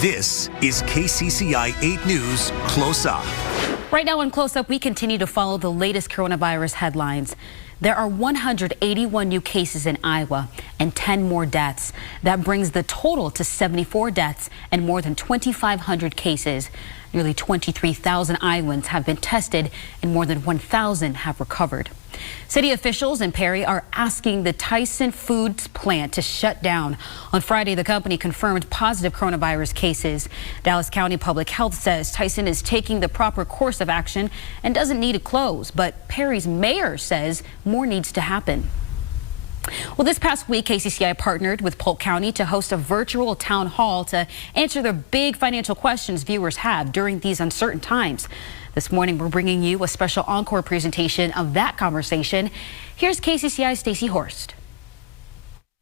This is KCCI 8 News Close Up. Right now on Close Up, we continue to follow the latest coronavirus headlines. There are 181 new cases in Iowa and 10 more deaths. That brings the total to 74 deaths and more than 2,500 cases. Nearly 23,000 Iowans have been tested and more than 1,000 have recovered. City officials in Perry are asking the Tyson Foods plant to shut down. On Friday, the company confirmed positive coronavirus cases. Dallas County Public Health says Tyson is taking the proper course of action and doesn't need to close. But Perry's mayor says more needs to happen. Well, this past week, KCCI partnered with Polk County to host a virtual town hall to answer the big financial questions viewers have during these uncertain times. This morning, we're bringing you a special encore presentation of that conversation. Here's KCCI's Stacey Horst.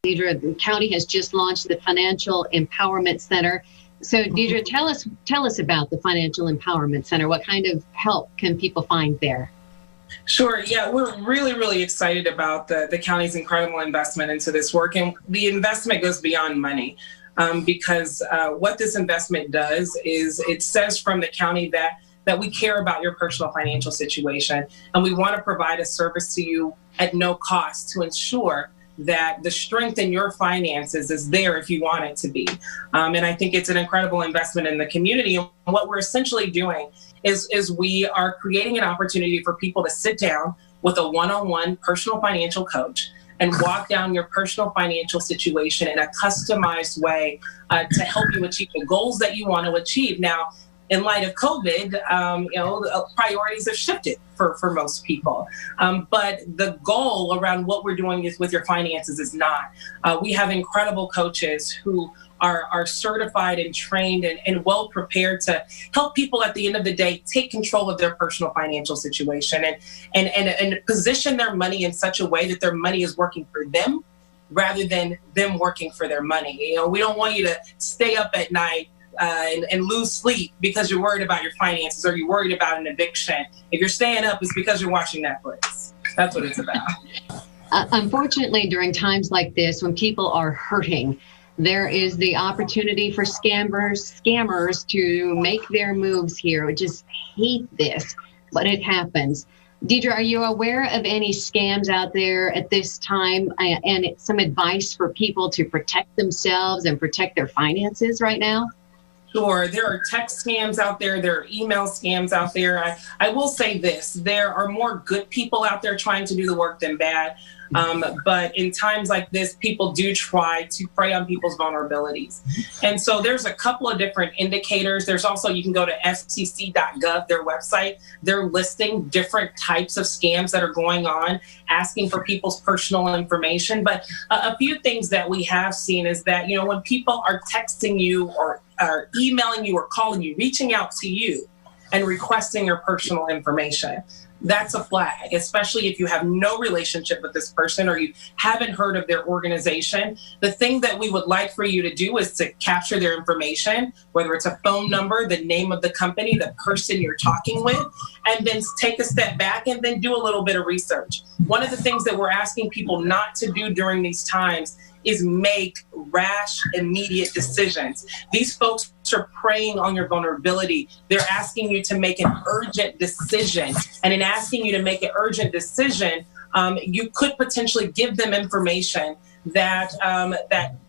Deidre, the county has just launched the Financial Empowerment Center. So, Deidre, tell us about the Financial Empowerment Center. What kind of help can people find there? Sure. Yeah, we're really excited about the county's incredible investment into this work. And the investment goes beyond money because what this investment does is it says from the county that we care about your personal financial situation. And we want to provide a service to you at no cost to ensure that the strength in your finances is there if you want it to be. And I think it's an incredible investment in the community. And what we're essentially doing is we are creating an opportunity for people to sit down with a one-on-one personal financial coach and walk down your personal financial situation in a customized way to help you achieve the goals that you want to achieve. Now, in light of COVID, priorities have shifted for most people. But the goal around what we're doing with your finances is not. We have incredible coaches who are certified and trained and well prepared to help people at the end of the day take control of their personal financial situation and position their money in such a way that their money is working for them rather than them working for their money. We don't want you to stay up at night and lose sleep because you're worried about your finances or you're worried about an eviction. If you're staying up, it's because you're watching Netflix. That's what it's about. Unfortunately, during times like this, when people are hurting, there is the opportunity for scammers to make their moves here. I just hate this, but it happens. Deidre, are you aware of any scams out there at this time and some advice for people to protect themselves and protect their finances right now? Sure. There are text scams out there. There are email scams out there. I will say this. There are more good people out there trying to do the work than bad. But in times like this, people do try to prey on people's vulnerabilities. And so there's a couple of different indicators. There's also, you can go to FCC.gov, their website. They're listing different types of scams that are going on, asking for people's personal information. But a few things that we have seen is that, when people are texting you or are emailing you or calling you, reaching out to you and requesting your personal information, that's a flag, especially if you have no relationship with this person or you haven't heard of their organization. The thing that we would like for you to do is to capture their information, whether it's a phone number, the name of the company, the person you're talking with, and then take a step back and then do a little bit of research. One of the things that we're asking people not to do during these times is make rash, immediate decisions. These folks are preying on your vulnerability. They're asking you to make an urgent decision. And in asking you to make an urgent decision, you could potentially give them information that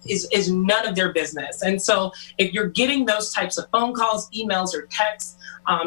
is none of their business. And so if you're getting those types of phone calls, emails, or texts,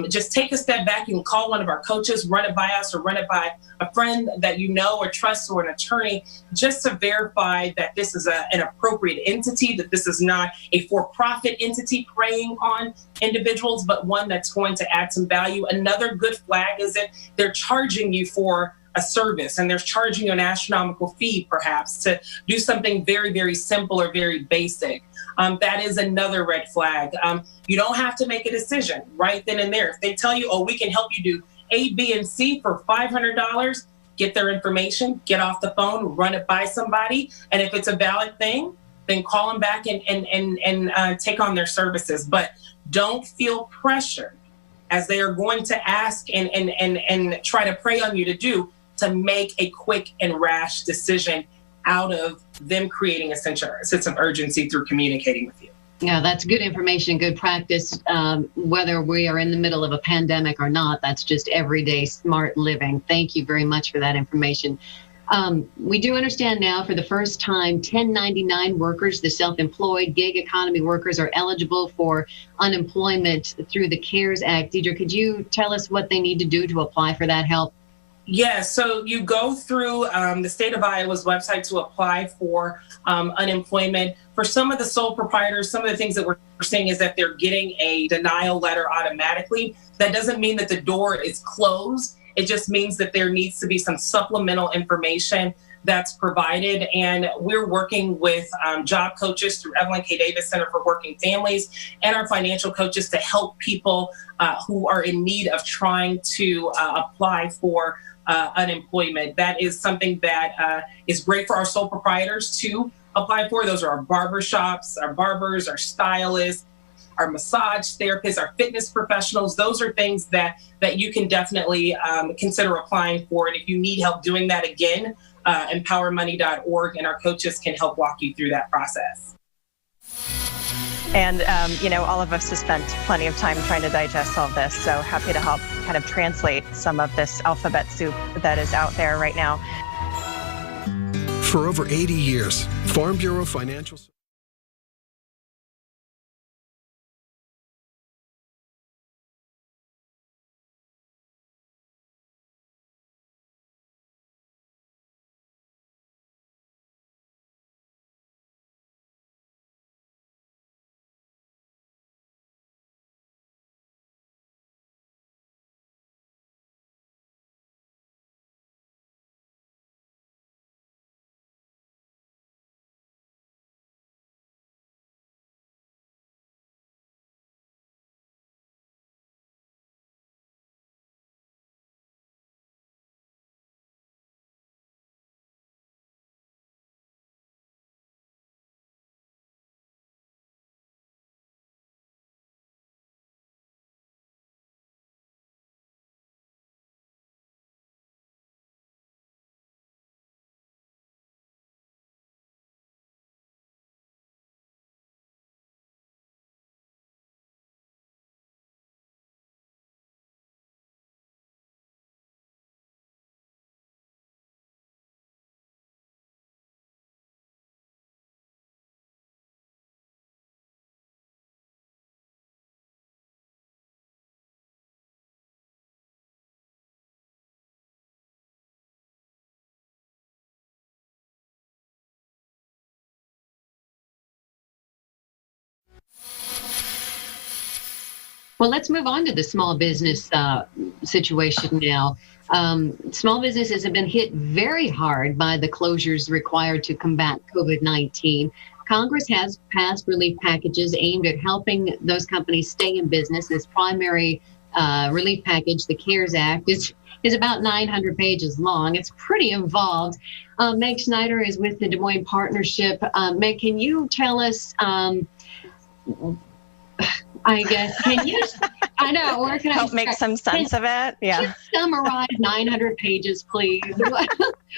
just take a step back. You can call one of our coaches, run it by us, or run it by a friend that you know or trust or an attorney, just to verify that this is an appropriate entity, that this is not a for-profit entity preying on individuals, but one that's going to add some value. Another good flag is that they're charging you for a service and they're charging you an astronomical fee perhaps to do something very simple or very basic. That is another red flag. You don't have to make a decision right then and there. If they tell you, oh, we can help you do A, B, and C for $500, get their information, get off the phone, run it by somebody. And if it's a valid thing, then call them back and take on their services. But don't feel pressured as they are going to ask and try to prey on you to make a quick and rash decision out of them creating a sense of urgency through communicating with you. Yeah, that's good information, good practice. Whether we are in the middle of a pandemic or not, that's just everyday smart living. Thank you very much for that information. We do understand now for the first time, 1099 workers, the self-employed gig economy workers, are eligible for unemployment through the CARES Act. Deidre, could you tell us what they need to do to apply for that help? Yeah, so you go through the state of Iowa's website to apply for unemployment. For some of the sole proprietors, some of the things that we're seeing is that they're getting a denial letter automatically. That doesn't mean that the door is closed. It just means that there needs to be some supplemental information that's provided. And we're working with job coaches through Evelyn K. Davis Center for Working Families and our financial coaches to help people who are in need of trying to apply for unemployment. That is something that is great for our sole proprietors to apply for. Those are our barbershops, our barbers, our stylists, our massage therapists, our fitness professionals. Those are things that you can definitely consider applying for. And if you need help doing that, again, empowermoney.org, and our coaches can help walk you through that process. And, all of us have spent plenty of time trying to digest all of this, so happy to help kind of translate some of this alphabet soup that is out there right now. For over 80 years, Farm Bureau Financial Well, let's move on to the small business situation now. Small businesses have been hit very hard by the closures required to combat COVID-19. Congress has passed relief packages aimed at helping those companies stay in business. This primary relief package, the CARES Act, is about 900 pages long. It's pretty involved. Meg Schneider is with the Des Moines Partnership. Meg, can you tell us, I guess, can you, I know, where can help make some sense of it? Yeah. Just summarize 900 pages, please.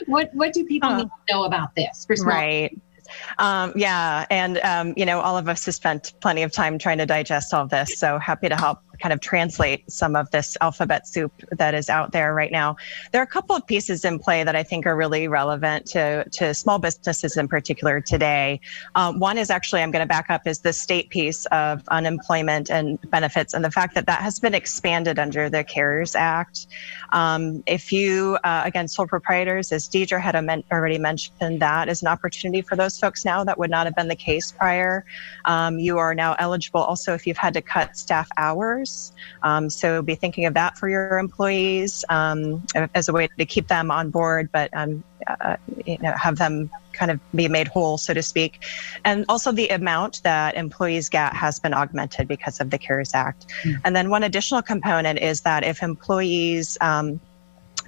What do people need to know about this for small Right. Yeah. And, all of us have spent plenty of time trying to digest all of this. So happy to help kind of translate some of this alphabet soup that is out there right now. There are a couple of pieces in play that I think are really relevant to small businesses in particular today. One is actually, I'm going to back up, is the state piece of unemployment and benefits and the fact that that has been expanded under the CARES Act. If you, again, sole proprietors, as Deidre had already mentioned, that is an opportunity for those folks now that would not have been the case prior. You are now eligible also if you've had to cut staff hours. So be thinking of that for your employees as a way to keep them on board, but have them kind of be made whole, so to speak. And also the amount that employees get has been augmented because of the CARES Act. And then one additional component is that if employees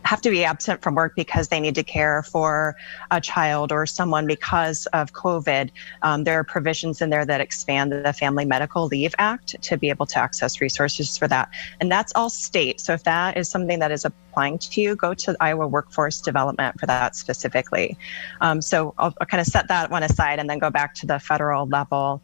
have to be absent from work because they need to care for a child or someone because of COVID, there are provisions in there that expand the Family Medical Leave Act to be able to access resources for that. And that's all state. So if that is something that is a applying to you, go to Iowa Workforce Development for that specifically. So I'll kind of set that one aside and then go back to the federal level.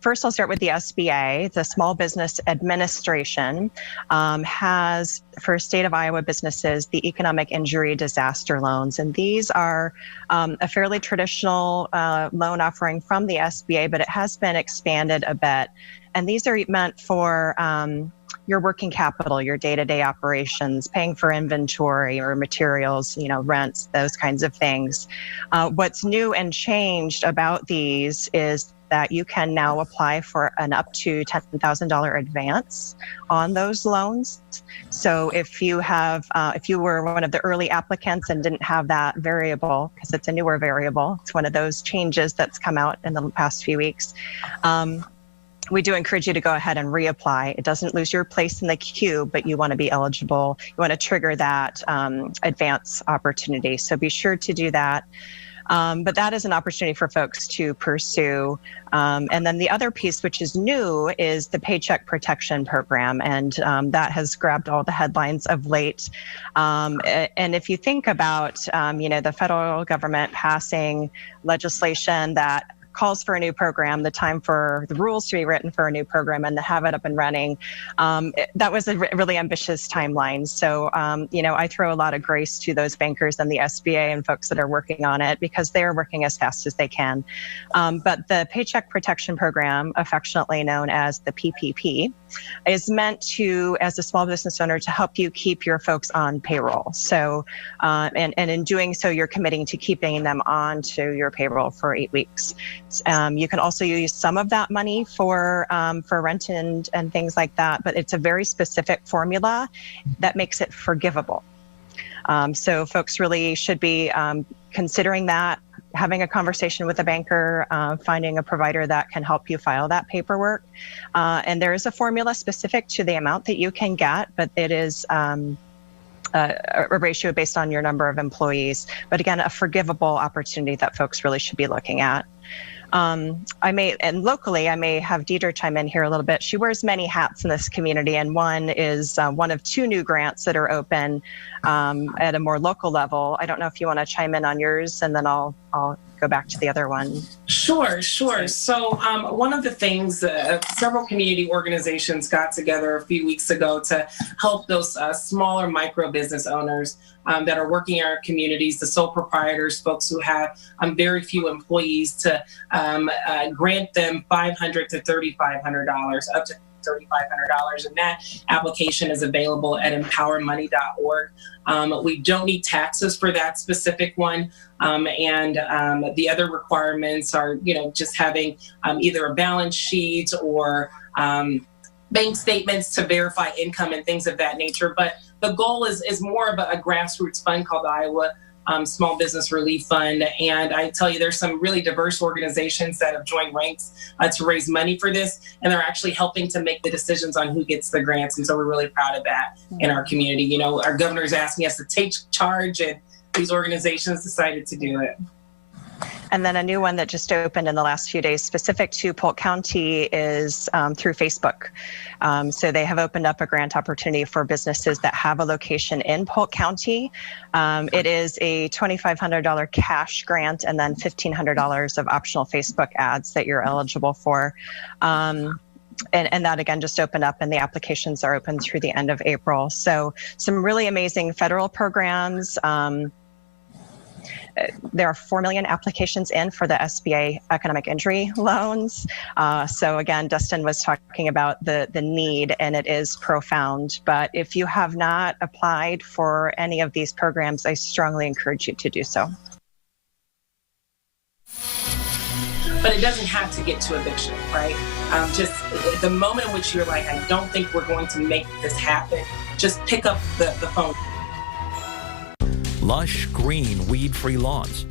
First, I'll start with the SBA. The Small Business Administration has, for state of Iowa businesses, the Economic Injury Disaster Loans. And these are a fairly traditional loan offering from the SBA, but it has been expanded a bit. And these are meant for your working capital, your day-to-day operations, paying for inventory or materials, rents, those kinds of things. What's new and changed about these is that you can now apply for an up to $10,000 advance on those loans. So if you were one of the early applicants and didn't have that variable, because it's a newer variable, it's one of those changes that's come out in the past few weeks. We do encourage you to go ahead and reapply. It doesn't lose your place in the queue, but you want to be eligible. You want to trigger that advance opportunity. So be sure to do that. But that is an opportunity for folks to pursue. And then the other piece, which is new, is the Paycheck Protection Program. And that has grabbed all the headlines of late. And if you think about, the federal government passing legislation that calls for a new program, the time for the rules to be written for a new program and to have it up and running. That was a really ambitious timeline. So, I throw a lot of grace to those bankers and the SBA and folks that are working on it because they're working as fast as they can. But the Paycheck Protection Program, affectionately known as the PPP, is meant to, as a small business owner, to help you keep your folks on payroll. So, and in doing so, you're committing to keeping them on to your payroll for 8 weeks. You can also use some of that money for rent and things like that, but it's a very specific formula that makes it forgivable. So folks really should be considering that, having a conversation with a banker, finding a provider that can help you file that paperwork. And there is a formula specific to the amount that you can get, but it is a ratio based on your number of employees. But again, a forgivable opportunity that folks really should be looking at. Locally, I may have Deidre chime in here a little bit. She wears many hats in this community, and one is one of 2 new grants that are open at a more local level. I don't know if you want to chime in on yours, and then I'll go back to the other one. Sure. So one of the things, several community organizations got together a few weeks ago to help those smaller micro business owners that are working in our communities, the sole proprietors, folks who have very few employees, to grant them $500 to $3,500, up to $3,500, and that application is available at empowermoney.org. We don't need taxes for that specific one, and the other requirements are, just having either a balance sheet or bank statements to verify income and things of that nature. But the goal is more of a grassroots fund called the Iowa Small Business Relief Fund. And I tell you, there's some really diverse organizations that have joined ranks to raise money for this. And they're actually helping to make the decisions on who gets the grants. And so we're really proud of that in our community. Our governor's asking us to take charge, and these organizations decided to do it. And then a new one that just opened in the last few days specific to Polk County is through Facebook. So they have opened up a grant opportunity for businesses that have a location in Polk County. It is a $2,500 cash grant and then $1,500 of optional Facebook ads that you're eligible for. And that, again, just opened up, and the applications are open through the end of April. So some really amazing federal programs. There are 4 million applications in for the SBA economic injury loans. So again, Dustin was talking about the need, and it is profound. But if you have not applied for any of these programs, I strongly encourage you to do so. But it doesn't have to get to eviction, right? Just the moment in which you're like, I don't think we're going to make this happen, just pick up the phone. Lush, green, weed-free lawns.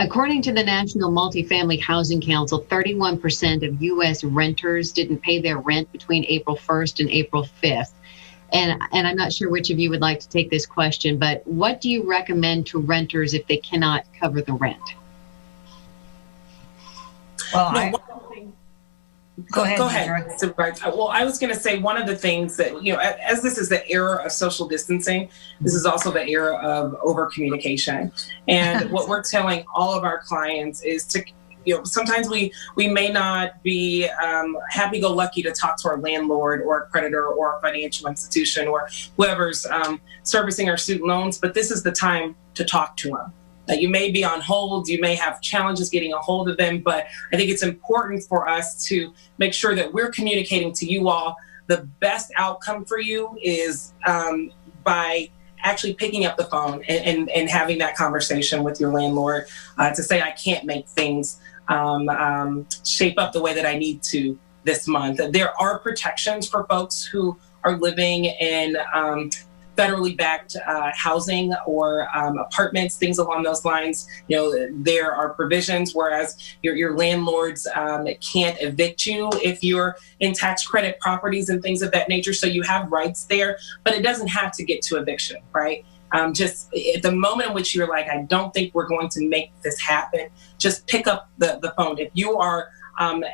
According to the National Multifamily Housing Council, 31% of U.S. renters didn't pay their rent between April 1st and April 5th. And I'm not sure which of you would like to take this question, but what do you recommend to renters if they cannot cover the rent? Well, Go ahead. Well, I was going to say one of the things that, as this is the era of social distancing, this is also the era of over communication. And what we're telling all of our clients is to, sometimes we may not be happy-go-lucky to talk to our landlord or a creditor or a financial institution or whoever's servicing our student loans, but this is the time to talk to them. You may be on hold, you may have challenges getting a hold of them, but I think it's important for us to make sure that we're communicating to you all. The best outcome for you is by actually picking up the phone and having that conversation with your landlord to say, I can't make things shape up the way that I need to this month. There are protections for folks who are living in federally backed housing or apartments, things along those lines. There are provisions, whereas your landlords can't evict you if you're in tax credit properties and things of that nature. So you have rights there, but it doesn't have to get to eviction, right? Just at the moment in which you're like, I don't think we're going to make this happen, just pick up the phone. If you are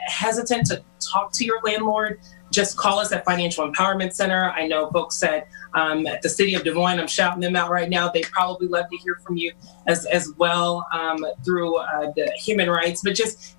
hesitant to talk to your landlord, just call us at Financial Empowerment Center. I know folks at the City of Des Moines, I'm shouting them out right now. They probably love to hear from you as well through the human rights. But just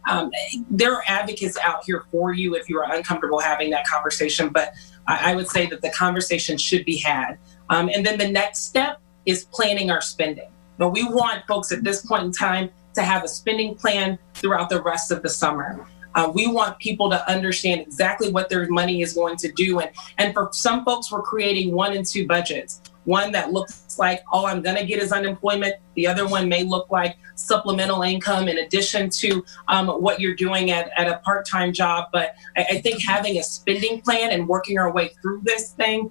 there are advocates out here for you if you are uncomfortable having that conversation. But I would say that the conversation should be had. And then the next step is planning our spending. But we want folks at this point in time to have a spending plan throughout the rest of the summer. We want people to understand exactly what their money is going to do. And for some folks, we're creating 1 and 2 budgets. One that looks like all I'm going to get is unemployment. The other one may look like supplemental income in addition to what you're doing at a part-time job. But I think having a spending plan and working our way through this thing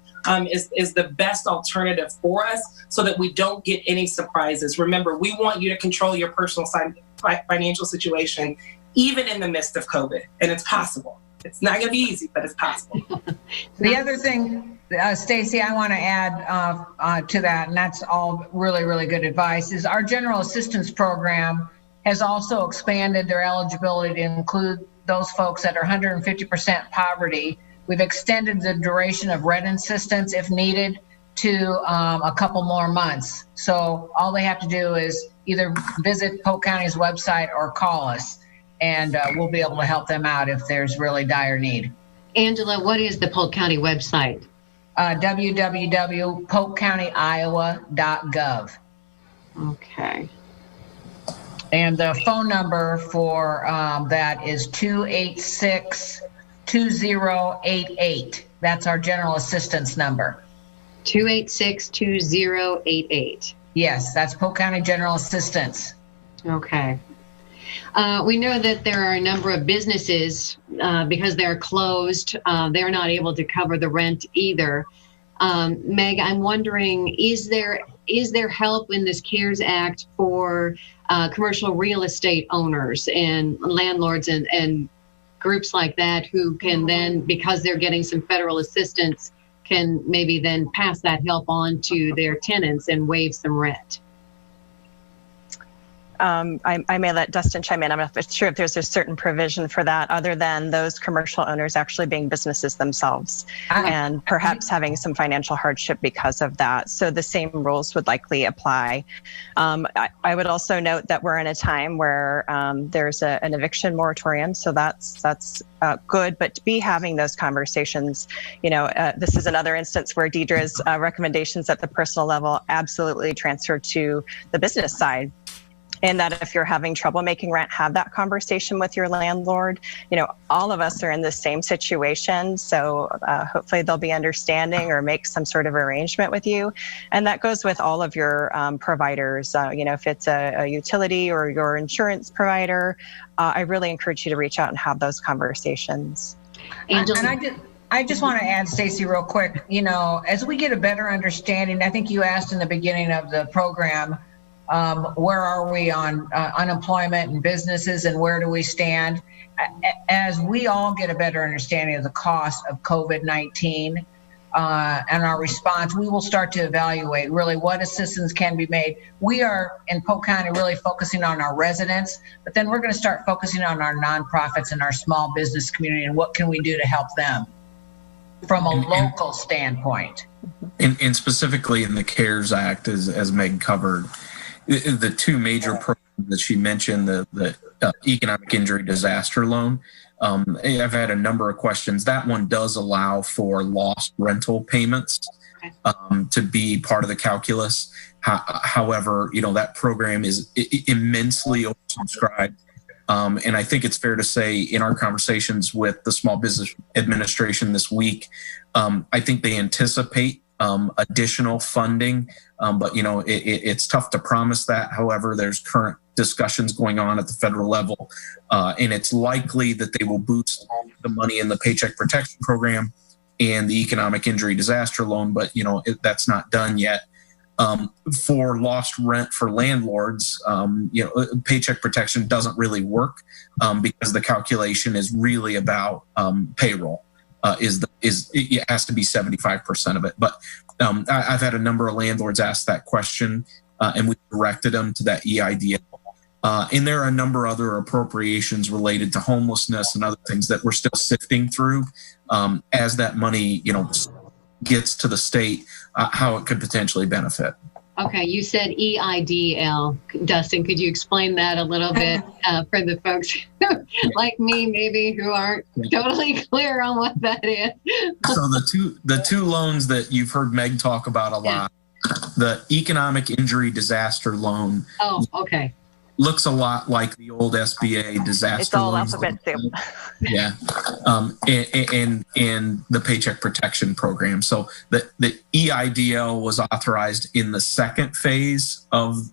is the best alternative for us so that we don't get any surprises. Remember, we want you to control your personal financial situation, even in the midst of COVID, and it's possible. It's not going to be easy, but it's possible. The other thing, Stacy, I want to add to that, and that's all really, really good advice, is our General Assistance Program has also expanded their eligibility to include those folks that are 150% poverty. We've extended the duration of rent assistance, if needed, to a couple more months. So all they have to do is either visit Polk County's website or call us, and we'll be able to help them out if there's really dire need. Angela, what is the Polk County website? www.polkcountyiowa.gov. Okay. And the phone number for that is 286-2088. That's our general assistance number. 286-2088. Yes, that's Polk County General Assistance. Okay. We know that there are a number of businesses, because they're closed, they're not able to cover the rent either. Meg, I'm wondering, is there help in this CARES Act for commercial real estate owners and landlords and groups like that who can then, because they're getting some federal assistance, can maybe then pass that help on to their tenants and waive some rent? I may let Dustin chime in. I'm not sure if there's a certain provision for that other than those commercial owners actually being businesses themselves and perhaps having some financial hardship because of that. So the same rules would likely apply. I would also note that we're in a time where there's an eviction moratorium. So that's good, but to be having those conversations, this is another instance where Deidre's recommendations at the personal level absolutely transfer to the business side. And that if you're having trouble making rent, have that conversation with your landlord. All of us are in the same situation. So hopefully they'll be understanding or make some sort of arrangement with you. And that goes with all of your providers. If it's a utility or your insurance provider, I really encourage you to reach out and have those conversations. Angela. And I just want to add, Stacy, real quick, as we get a better understanding, I think you asked in the beginning of the program, Where are we on unemployment and businesses, and where do we stand? As we all get a better understanding of the cost of COVID-19 and our response, we will start to evaluate really what assistance can be made. We are in Polk County really focusing on our residents, but then we're going to start focusing on our nonprofits and our small business community and what can we do to help them from a local standpoint. And specifically in the CARES Act, as Meg covered, the two major programs that she mentioned, the economic injury disaster loan, I've had a number of questions. That one does allow for lost rental payments to be part of the calculus. However, that program is immensely oversubscribed. And I think it's fair to say in our conversations with the Small Business Administration this week, I think they anticipate additional funding, but it's tough to promise that. However, there's current discussions going on at the federal level, and it's likely that they will boost the money in the Paycheck Protection Program and the Economic Injury Disaster Loan, but that's not done yet. For lost rent for landlords, Paycheck Protection doesn't really work because the calculation is really about payroll. It has to be 75% of it. But I've had a number of landlords ask that question, and we directed them to that EIDL. And there are a number of other appropriations related to homelessness and other things that we're still sifting through as that money, gets to the state, how it could potentially benefit. Okay, you said EIDL. Dustin, could you explain that a little bit for the folks like me, maybe, who aren't totally clear on what that is? So the two loans that you've heard Meg talk about a lot, the Economic Injury Disaster Loan. Oh, okay. Looks a lot like the old SBA disaster. It's all loans. alphabet soup. Yeah, and the Paycheck Protection Program. So the EIDL was authorized in the second phase of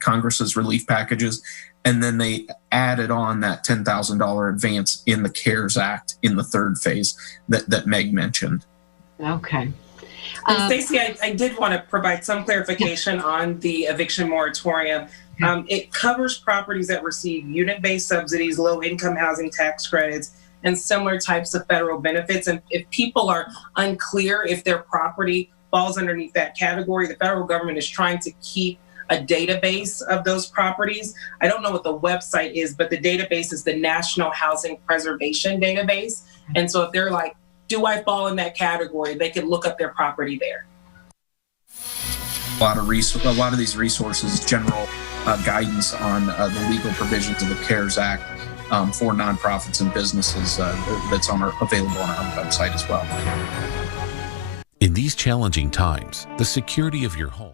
Congress's relief packages, and then they added on that $10,000 advance in the CARES Act in the third phase that Meg mentioned. Okay. Stacey, I did want to provide some clarification on the eviction moratorium. It covers properties that receive unit-based subsidies, low-income housing tax credits, and similar types of federal benefits. And if people are unclear if their property falls underneath that category, the federal government is trying to keep a database of those properties. I don't know what the website is, but the database is the National Housing Preservation Database. And so if they're like, do I fall in that category? They can look up their property there. A lot of these resources, general guidance on the legal provisions of the CARES Act for nonprofits and businesses that's available on our website as well. In these challenging times, the security of your home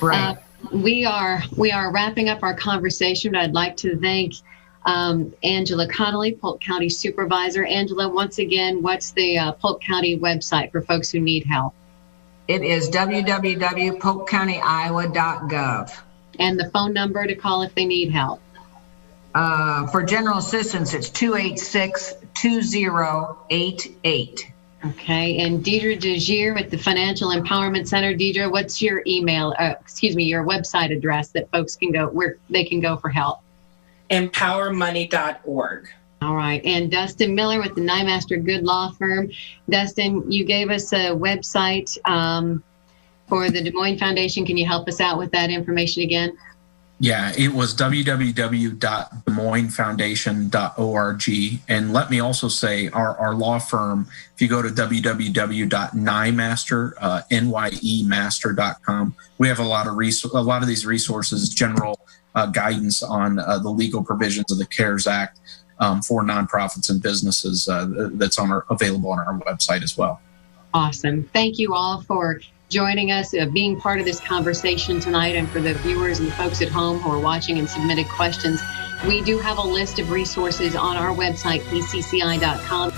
Right. We are wrapping up our conversation. I'd like to thank Angela Connolly, Polk County Supervisor. Angela, once again, what's the Polk County website for folks who need help? It is www.polkcountyiowa.gov. And the phone number to call if they need help? For general assistance, it's 286-2088. Okay, and Deidre DeGier at the Financial Empowerment Center. Deidre, what's your email, your website address that folks can go, where they can go for help? Empowermoney.org. All right, and Dustin Miller with the Nymaster Good Law Firm. Dustin, you gave us a website for the Des Moines Foundation. Can you help us out with that information again? Yeah, it was www.desmoinesfoundation.org. And let me also say our law firm, if you go to www.nyemaster.com, we have a lot of these resources, general guidance on the legal provisions of the CARES Act for nonprofits and businesses that's available on our website as well. Awesome. Thank you all for joining us, being part of this conversation tonight, and for the viewers and the folks at home who are watching and submitted questions. We do have a list of resources on our website, pcci.com.